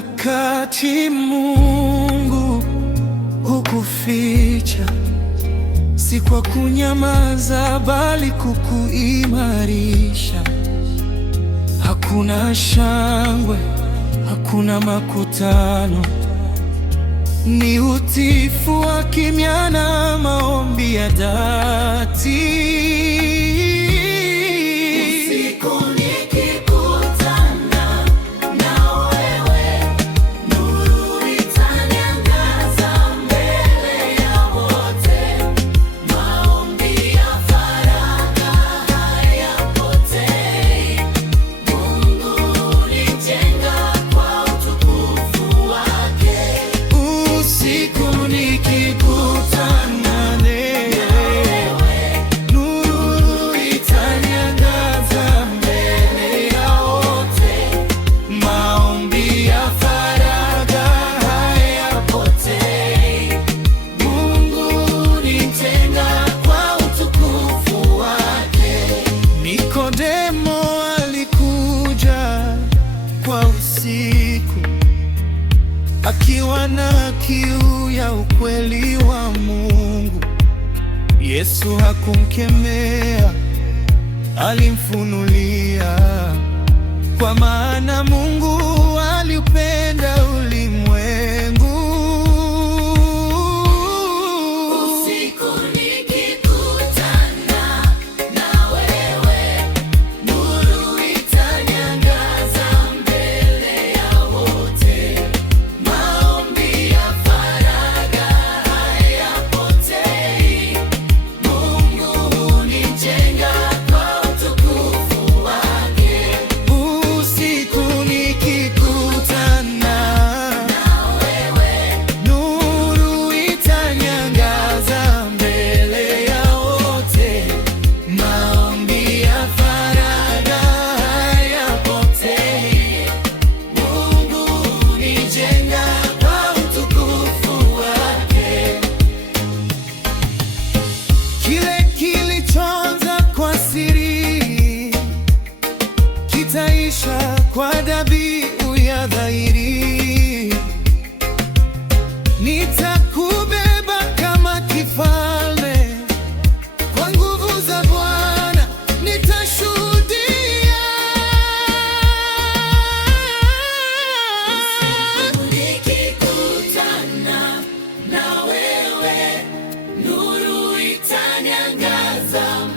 nyakati Mungu hukuficha, si kwa kunyamaza bali kukuimarisha. Hakuna shangwe, hakuna makutano, ni utiifu wa kimya na maombi ya dhati. Nikodemo alikuja kwa usiku, akiwa na kiu ya ukweli wa Mungu. Yesu hakumkemea, alimfunulia, kwa maana Mungu aliupenda ulimwengu. Kitaisha kwa dhabihu ya dhahiri. Nitakubeba kama kifalme, kwa nguvu za Bwana nitashuhudia. Nikikutana na wewe, nuru itaniangaza.